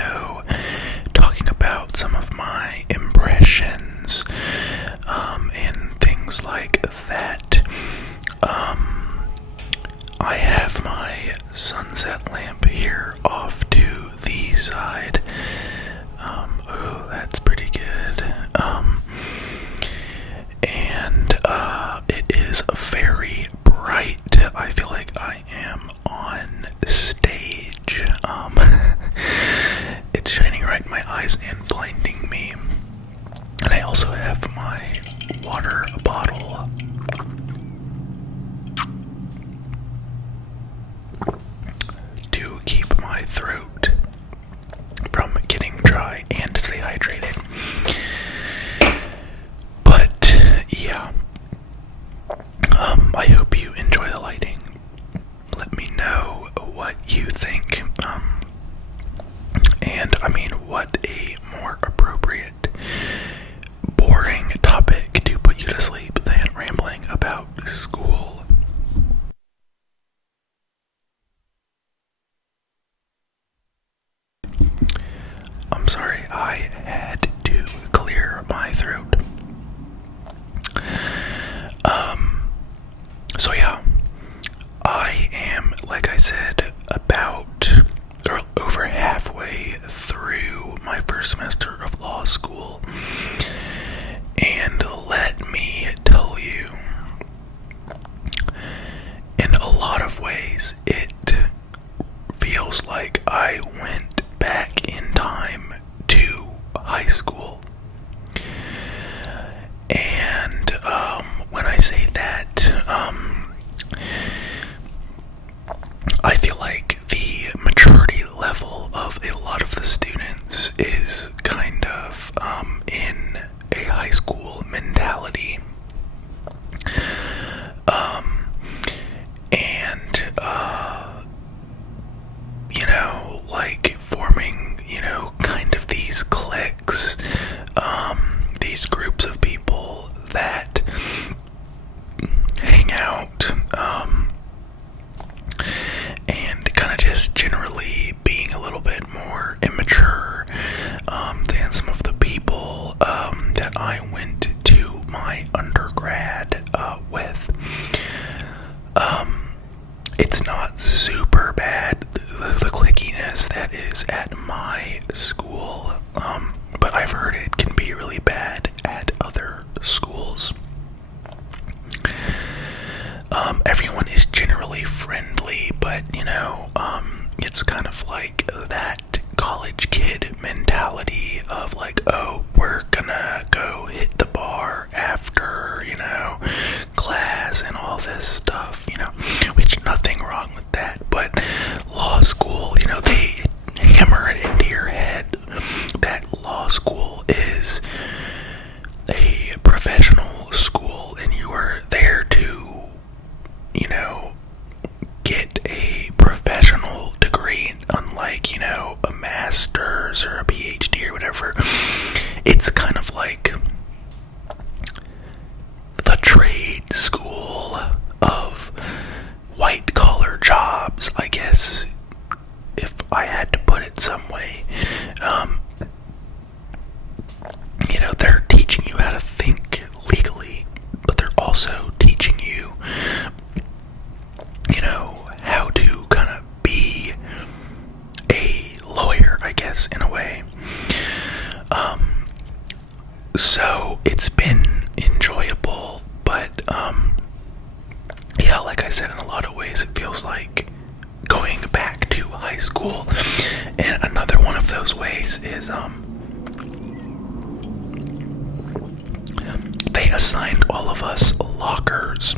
video talking about some of my impressions and things like that. I have my sunset lamp here off to the side. Oh, that's pretty good. And it is very bright. I feel like I am on stage. It's shining right in my eyes and blinding me. And I also have my water bottle to keep my throat from getting dry and to stay hydrated. But yeah, I hope you enjoy the lighting. Let me know what you think. And I mean, what a more appropriate, boring topic to put you to sleep than rambling about school. I'm sorry, I had to clear my throat. So yeah, I am, like I said, about or over halfway through my first semester of law school. And let me tell you, in a lot of ways, it feels like I went back in time to high school. And when I say that, I feel like the maturity level of a lot of the students is kind of in a high school mentality. Like forming, kind of these cliques, these groups of people that hang out, and kind of just generally being a little bit more immature, than some of the people, that I went to my undergrad, with. It's not super bad, the clickiness that is at my school, but I've heard it can be really bad at other schools. Everyone is generally friendly, but, it's kind of like that college kid mentality of like, oh, we're gonna go hit the bar after, class and all this stuff, which nothing wrong with that, but law school, they hammer it into your head that law school is a professional school and you are there to, get a professional degree, unlike, a master's or a PhD or whatever. It's kind of like the trade school of white collar jobs, I guess, if I had to put it some way. They're teaching you how to think legally, but they're also teaching you, how to kind of be a lawyer, I guess, in a way. So it's been enjoyable, but, yeah, like I said, in a lot of ways, it feels like going back to high school. And another one of those ways is, they assigned all of us lockers,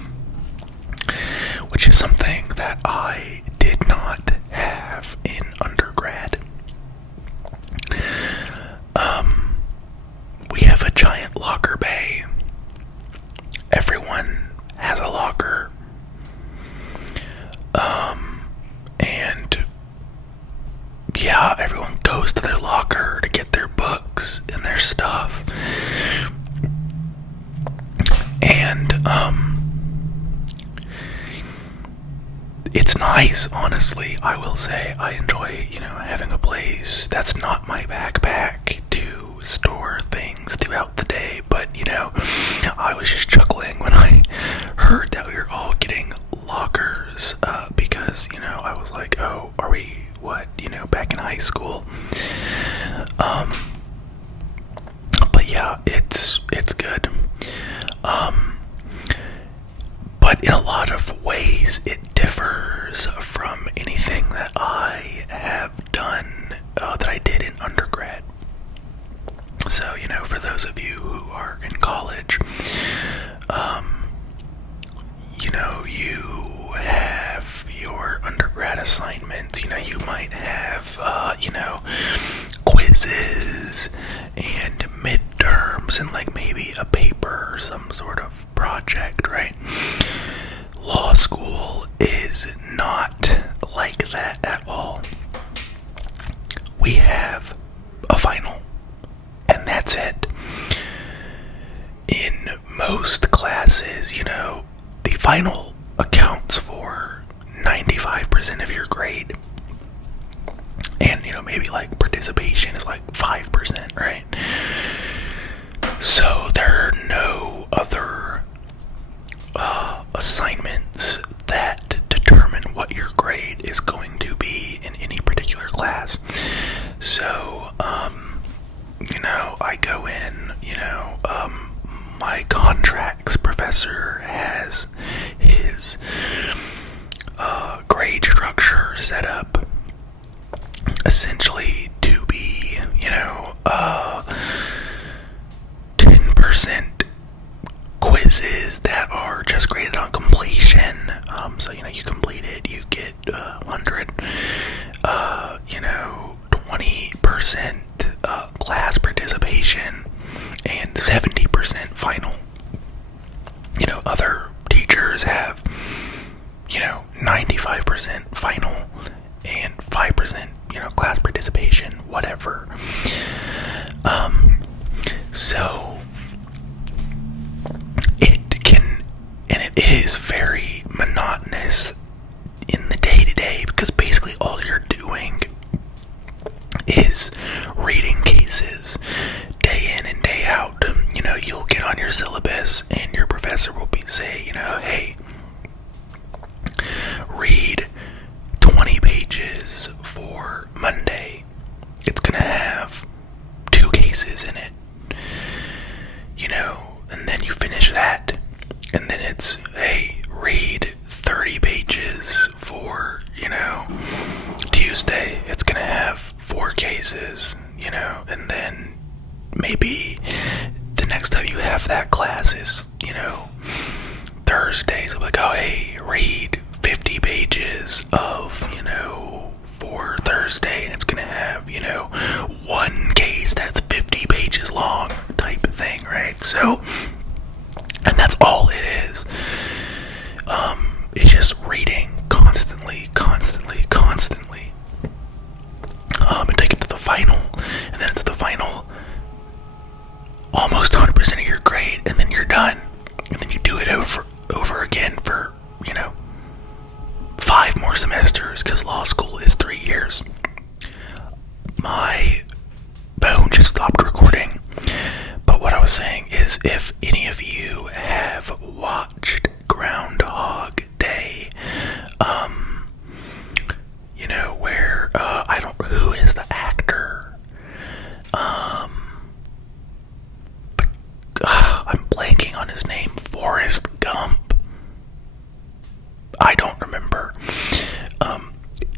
which is something that I did not have in undergrad. We have a giant locker bay. Everyone has a locker. And yeah, everyone goes to their locker to get their books and their stuff. And it's nice. nice, honestly. I will say I enjoy, having a place that's not my backpack to store things throughout the day. But, I was just chuckling when I heard that we were all getting lockers because, I was like, oh, are we, what, back in high school? But yeah, it's good. But in a lot of ways, it differs from anything that I have done that I did in undergrad. So, for those of you who are in college, you have your undergrad assignments. You might have, quizzes and midterms and like maybe a paper or some sort of project, right? Law school is not like that at all. We have a final, and that's it. In most classes, the final accounts for 95% of your grade. And, maybe like participation is like 5%, right? So there are no other assignments that determine what your grade is going to be in any particular class. So, I go in, my contracts professor has his grade structure set up essentially to be, 10% quizzes that are just graded on completion. So, you complete it, you get 100, 20% class participation, and 70% final. Other teachers have, 95% final and 5%, class participation, whatever. So it is very monotonous in the day-to-day because basically all you're doing is reading cases day in and day out. You'll get on your syllabus and your professor will say, hey, read 20 pages for Monday. It's gonna have 2 cases in it, and then you finish that, and then it's, hey, read 30 pages for, Tuesday. It's gonna have 4 cases, and then maybe the next time you have that class is, Thursday. So like, oh, hey, read 50 pages of, for Thursday, and it's gonna have, 1 case that's 50 pages long type of thing, right? So, and that's all it is. It's just reading constantly. And take it to the final, and then it's the final, almost 100% of your grade, and then you're done. And then you do it over again for, 5 more semesters, because law school is 3 years. My phone just stopped recording. But what I was saying is, if any of you have watched Groundhog Day, where, who is the actor? I'm blanking on his name. Forrest Gump. I don't remember.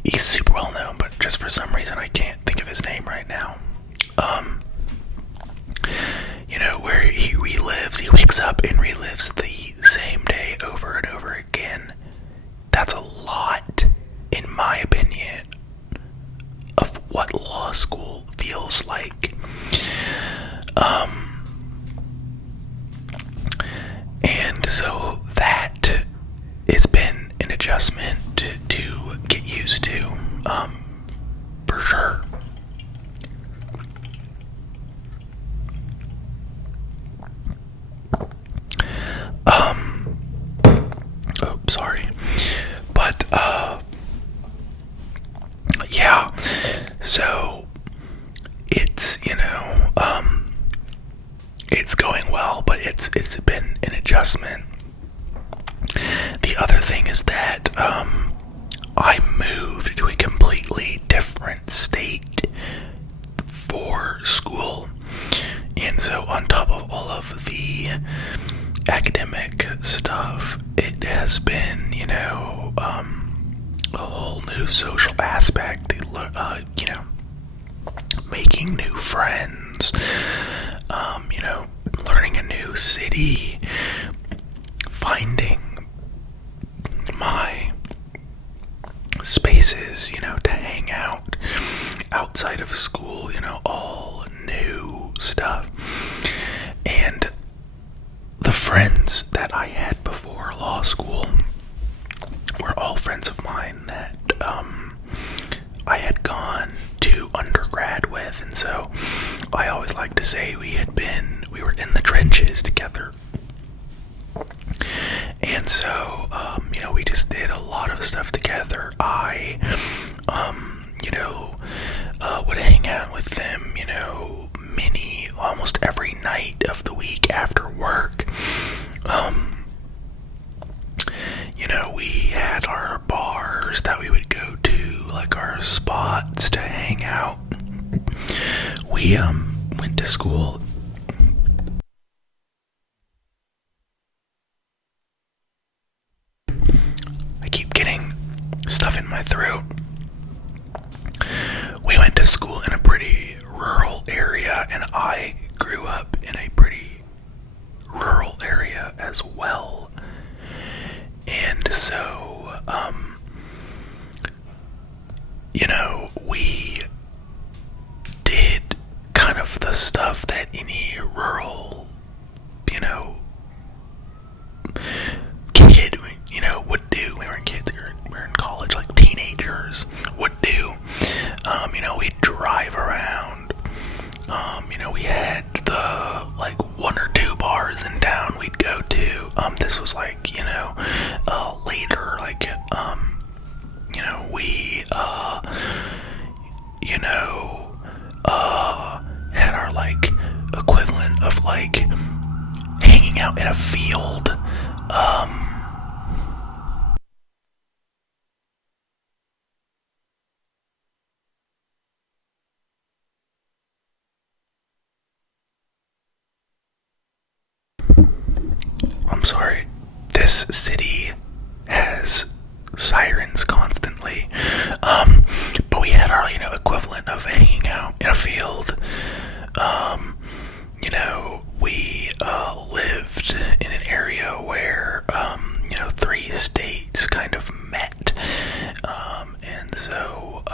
He's super well known, but just for some reason I can't think of his name right now. Where he wakes up and relives the same day over and over again. That's a lot, in my opinion, of what law school feels like. And so that it's been an adjustment to get used to, for sure. Sorry. But, it's going well, but it's been an adjustment. The other thing is that I moved to a completely different state for school, and so on top of all of the academic stuff, it has been, a whole new social aspect, making new friends, learning a new city, finding my spaces, to hang out outside of school, all new stuff. And the friends that I had before law school were all friends of mine that I had gone to undergrad with, and so I always like to say we were in the trenches together. And so, we just did a lot of stuff together. I, would hang out with them, almost every night of the week after work. We had our bars that we would go to, like our spots to hang out. We, went to school. I keep getting stuff in my throat. We went to school in a pretty rural area, and I grew up in a pretty rural area as well. And so, we did kind of the stuff that any rural, kid, would do. We weren't kids, we were in college, like teenagers would do. We'd drive around. We had the, like, one or two bars in town we'd go to. This was like, later, like, we, had our, like, equivalent of, like, hanging out in a field. I'm sorry, this city has sirens constantly, but we had our, equivalent of hanging out in a field. We, lived in an area where, three states kind of met, and so,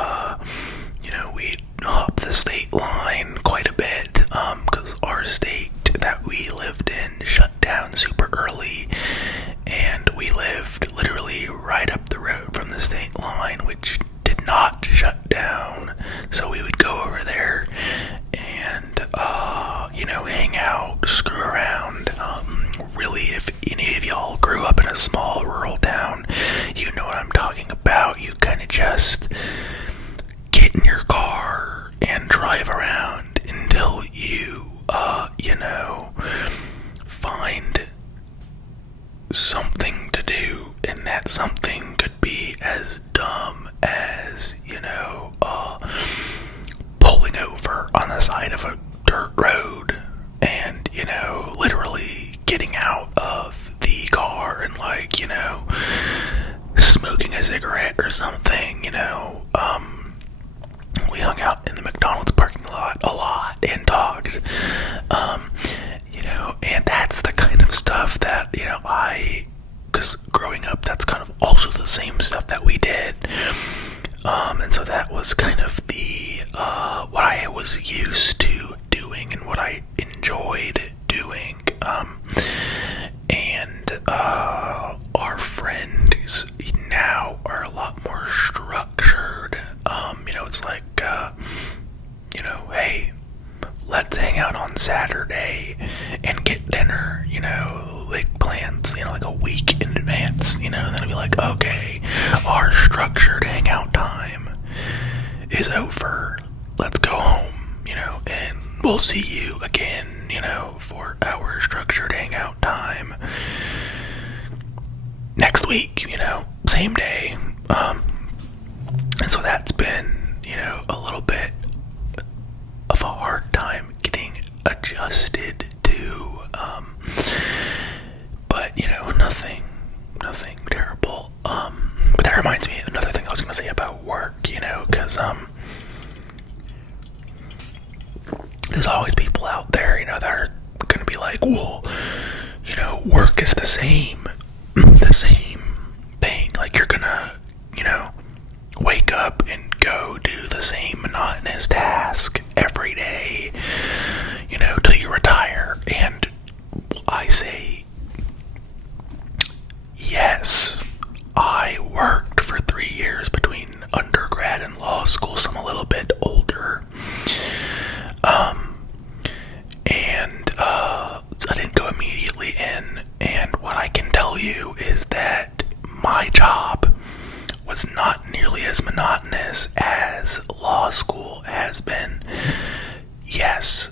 we'd hop the state line quite a bit, because our state that we lived in shut down super early, and we lived literally right up the road from the state line, which did not shut down. So we would go over there and hang out, screw around. Really, if any of y'all grew up in a small rural town, you know what I'm talking about. You kind of just get in your car and drive around until you find something to do, and that something could be as dumb as, pulling over on the side of a dirt road and, literally getting out of the car and, like, smoking a cigarette or something, we hung out in the McDonald's parking lot a lot and talked, and that's the kind of stuff that, because growing up, that's kind of also the same stuff that we did, and so that was kind of the, what I was used to doing and what I enjoyed doing, and, our friends now are a lot more structured. It's like, hey, let's hang out on Saturday and get dinner, like plans, like a week in advance, and then it'll be like, okay, our structured hangout time is over, let's go home, and will see you again, for our structured hangout time next week, same day. And so that's been, a little bit of a hard time getting adjusted to, but, nothing terrible. But that reminds me, another thing I was going to say about work, because, there's always people out there, that are going to be like, well, work is the same thing. Like, you're gonna, wake up and go do the same monotonous task every day, till you retire. And I say, yes, I worked for 3 years between undergrad and law school, so I'm a little bit older. And I didn't go immediately in, and what I can tell you is that my job was not nearly as monotonous as law school has been. Yes,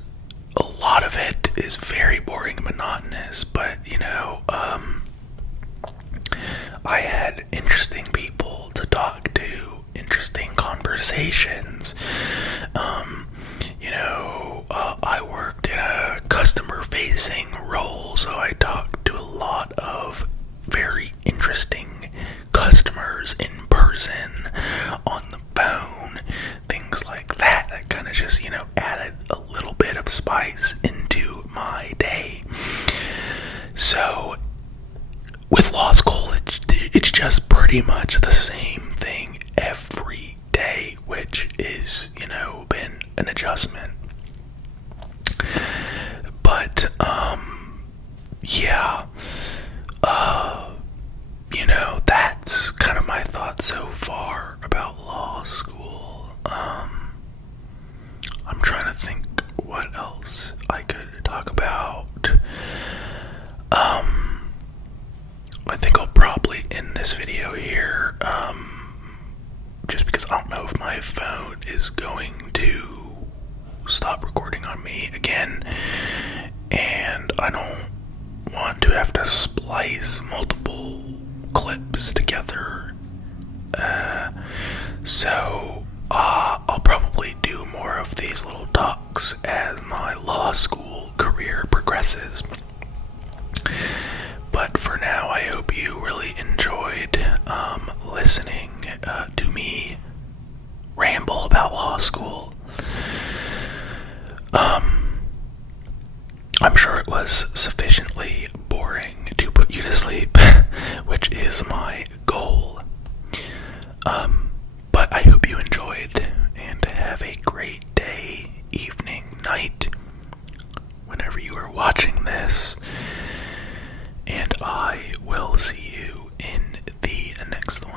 a lot of it is very boring and monotonous, but I had interesting people to talk to, interesting conversations. I worked in a customer-facing role, so I talked to a lot of very interesting customers in person, on the phone, things like that. That kind of just, added a little bit of spice into my day. So, with law school, it's just pretty much the same thing every day, which is, been an adjustment. But, yeah, that's kind of my thoughts so far about law school. I'm trying to think what else I could talk about. I think I'll probably end this video here, just because I don't know if my phone is going to stop recording on me again, and I don't want to have to splice multiple clips together, so I'll probably do more of these little talks as my law school career progresses. But for now, I hope you really enjoyed listening to me ramble about law school. I'm sure it was sufficiently boring to put you to sleep, which is my goal. But I hope you enjoyed, and have a great day, evening, night, whenever you are watching this. And I will see you in the next one.